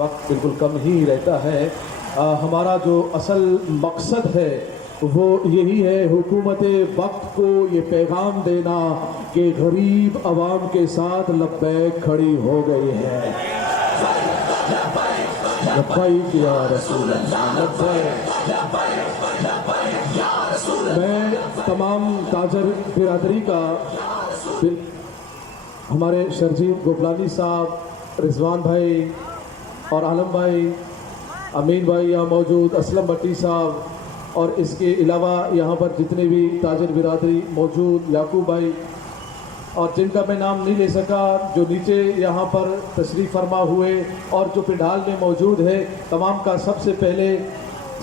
وقت بالکل کم ہی رہتا ہے. ہمارا جو اصل مقصد ہے وہ یہی ہے حکومت وقت کو یہ پیغام دینا کہ غریب عوام کے ساتھ لبیک کھڑی ہو گئی ہے. لبیک یا رسول اللہ. میں تمام تاجر برادری کا ہمارے شرجیت گوپلانی صاحب، رضوان بھائی اور عالم بھائی، امین بھائی یہاں موجود، اسلم بٹی صاحب، اور اس کے علاوہ یہاں پر جتنے بھی تاجر برادری موجود، یعقوب بھائی، اور جن کا میں نام نہیں لے سکا، جو نیچے یہاں پر تشریف فرما ہوئے اور جو پنڈال میں موجود ہے، تمام کا سب سے پہلے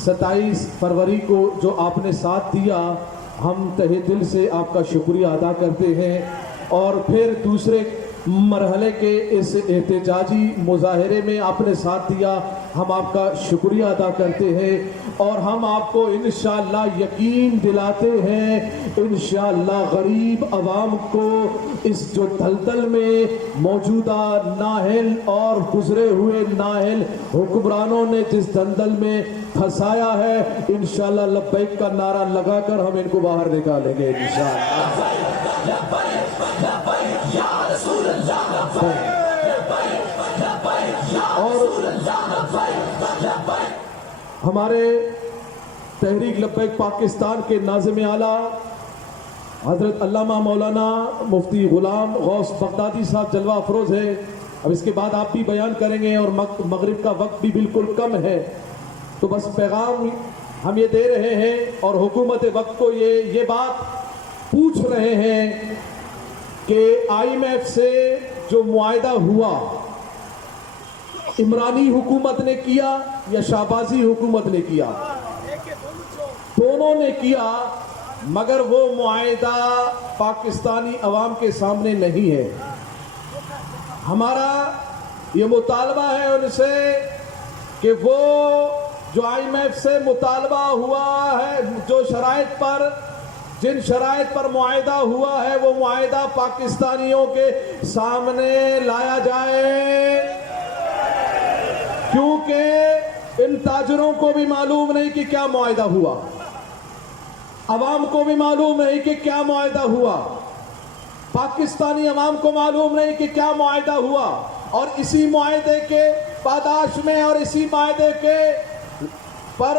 27 فروری کو جو آپ نے ساتھ دیا، ہم تہہ دل سے آپ کا شکریہ ادا کرتے ہیں. اور پھر دوسرے مرحلے کے اس احتجاجی مظاہرے میں آپ نے ساتھ دیا، ہم آپ کا شکریہ ادا کرتے ہیں. اور ہم آپ کو انشاءاللہ یقین دلاتے ہیں، انشاءاللہ غریب عوام کو اس جو دلدل میں موجودہ نااہل اور گزرے ہوئے نااہل حکمرانوں نے جس دلدل میں پھنسایا ہے، انشاءاللہ لبیک کا نعرہ لگا کر ہم ان کو باہر نکالیں گے انشاءاللہ. اور ہمارے تحریک لبیک پاکستان کے ناظم اعلیٰ حضرت علامہ مولانا مفتی غلام غوث بغدادی صاحب جلوہ افروز ہے. اب اس کے بعد آپ بھی بیان کریں گے اور مغرب کا وقت بھی بالکل کم ہے، تو بس پیغام ہم یہ دے رہے ہیں اور حکومت وقت کو یہ بات پوچھ رہے ہیں کہ IMF سے جو معاہدہ ہوا، عمرانی حکومت نے کیا یا شہبازی حکومت نے کیا؟ دونوں نے کیا، مگر وہ معاہدہ پاکستانی عوام کے سامنے نہیں ہے. ہمارا یہ مطالبہ ہے ان سے کہ وہ جو IMF سے مطالبہ ہوا ہے، جو جن شرائط پر معاہدہ ہوا ہے، وہ معاہدہ پاکستانیوں کے سامنے لایا جائے، کیونکہ ان تاجروں کو بھی معلوم نہیں کہ کیا معاہدہ ہوا، عوام کو بھی معلوم نہیں کہ کیا معاہدہ ہوا، پاکستانی عوام کو معلوم نہیں کہ کیا معاہدہ ہوا. اور اسی معاہدے کے پاداش میں اور اسی معاہدے کے پر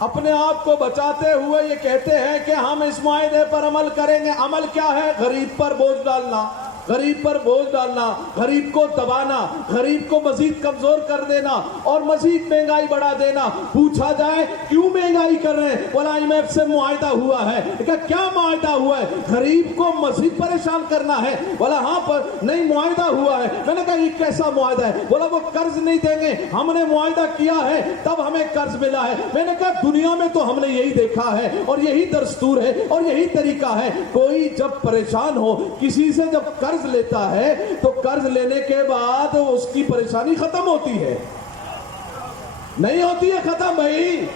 اپنے آپ کو بچاتے ہوئے یہ کہتے ہیں کہ ہم اس معاہدے پر عمل کریں گے. عمل کیا ہے؟ غریب پر بوجھ ڈالنا، غریب پر بوجھ ڈالنا، غریب کو دبانا، غریب کو مزید کمزور کر دینا اور مزید مہنگائی بڑھا دینا. پوچھا جائے کیوں مہنگائی کر رہے ہیں؟ بولا IMF سے معاہدہ ہوا ہے. کیا معاہدہ ہوا ہے؟ غریب کو مزید پریشان کرنا ہے. بولا ہاں پر نہیں معاہدہ ہوا ہے. میں نے کہا یہ کیسا معاہدہ ہے؟ بولا وہ قرض نہیں دیں گے، ہم نے معاہدہ کیا ہے تب ہمیں قرض ملا ہے. میں نے کہا دنیا میں تو ہم نے یہی دیکھا ہے اور یہی دستور ہے اور یہی طریقہ ہے. کوئی جب پریشان ہو، کسی سے جب قرض لیتا ہے تو قرض لینے کے بعد اس کی پریشانی ختم ہوتی ہے؟ نہیں ہوتی ہے ختم. بھائی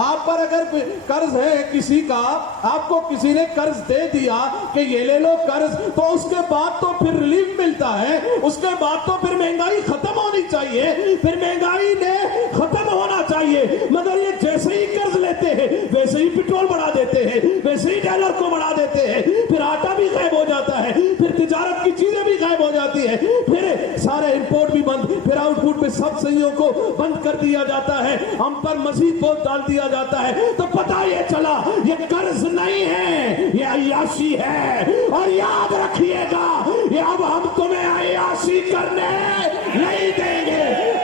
آپ پر اگر قرض ہے کسی کا، آپ کو کسی نے قرض دے دیا کہ یہ لے لو قرض، تو اس کے بعد تو پھر ریلیف ملتا ہے، اس کے بعد تو پھر مہنگائی ختم ہونی چاہیے، پھر مہنگائی نے ختم ہونا چاہیے. مگر یہ جیسے ہی قرض لیتے ہیں ویسے ہی پٹرول بڑھا دیتے ہیں، ویسے ہی ڈالر کو بڑھا دیتے ہیں، پھر آٹا بھی غائب ہو جاتا ہے، پھر تجارت کی چیزیں بھی غائب ہو جاتی ہیں، پھر سارے امپورٹ بھی بند، پھر آؤٹ پٹ پہ سبسڈیوں کو بند کر دیا جاتا ہے، ہم پر مزید بوجھ ڈال دیا جاتا ہے. تو پتہ یہ چلا یہ قرض نہیں ہے، یہ عیاشی ہے. اور یاد رکھیے گا یہ اب ہم تمہیں عیاشی کرنے نہیں دیں گے.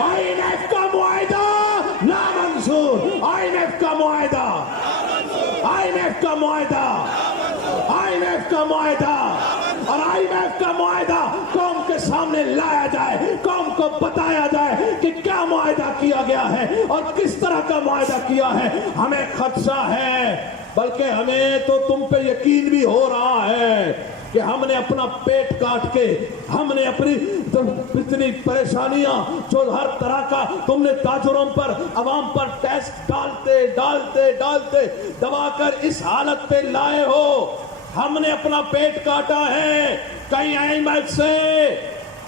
IMF کا معاہدہ نامنظور، IMF کا معاہدہ، IMF کا معاہدہ، IMF کا معاہدہ اور IMF کا معاہدہ قوم کے سامنے لایا جائے، قوم کو بتایا جائے کہ کیا معاہدہ کیا گیا ہے اور کس طرح کا معاہدہ کیا ہے. ہمیں خدشہ ہے، بلکہ ہمیں تو تم پہ یقین بھی ہو رہا ہے کہ ہم نے اپنا پیٹ کاٹ کے، ہم نے اپنی اتنی پریشانیاں جو ہر طرح کا تم نے تاجروں پر، عوام پر ٹیکس ڈالتے دبا کر اس حالت پہ لائے ہو. ہم نے اپنا پیٹ کاٹا ہے. کہیں IMF سے